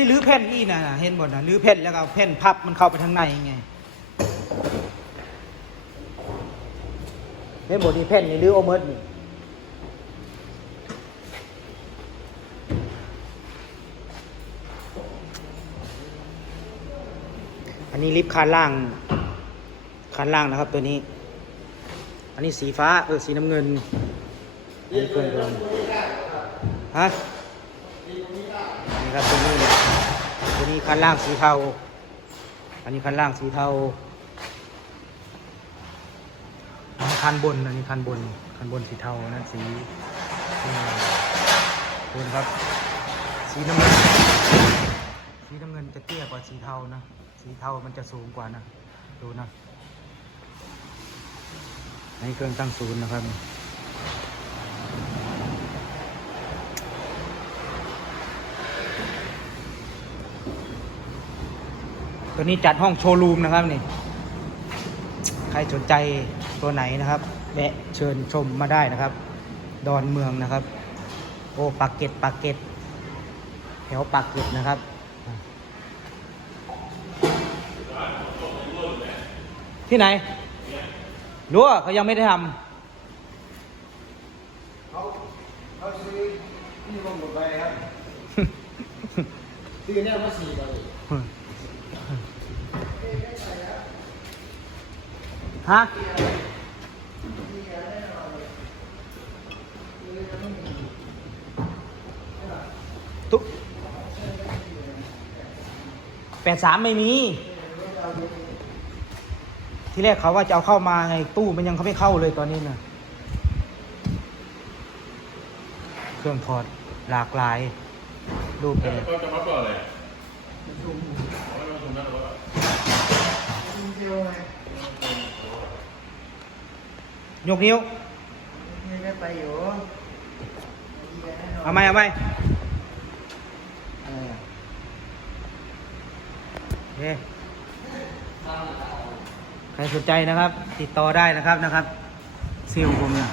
ได้รื้อแผ่นอีน่ะน่ะเห็นบ่น่ะรื้อแผ่นแล้วก็เอาแผ่นพับมันเข้าไปทางในไงเห็นบ่นี่แผ่นนี่รื้อเอาหมดนี่อันนี้ลิฟต์คานล่างคานล่างนะครับตัวนี้ อันนี้สีฟ้าเออสีน้ำเงินอันนี้เกินตัวฮะนี่ครับตัวนี้ตัว นี้คันล่างสีเทา อันนี้คันล่างสีเทาอันนี้คันบน อันนี้คันบน คันบนสีเทานั่นสีบนครับ สีน้ำเงิน สีน้ำเงินจะเตี้ยกว่าสีเทานะ สีเทามันจะสูงกว่านะ ดูนะในเครื่องตั้งศูนย์นะครับ ตัวนี้จัดห้องโชว์รูมนะครับนี่ ใครสนใจตัวไหนนะครับแวะเชิญชมมาได้นะครับ ดอนเมืองนะครับ โอ้ปากเกร็ดปากเกร็ดแถวปากเกร็ดนะครับที่ไหนรู้ว่าเขายังไม่ได้ทเขาเขาซื้อที่ลงหมดไปครับำซื้อเนี่ยมาสี่ใบ ฮะตุ๊แปดสามไม่มี ที่แรกเขาว่าจะเอาเข้ามาไงตู้มันยังเขาไม่เข้าเลยตอนนี้นะเครื่องถอดหลากหลายรูปแบบก็จะมาเปิดเลย ประชุม เอาไว้ประชุมนัดรถอะ ประชุมเดียวไง ยกนิ้วไม่ได้ไปอยู่เอาไหมเอาไหมอะไรอะโอเคใครสนใจนะครับ ติดต่อได้นะครับนะครับซิลผมเนี่ย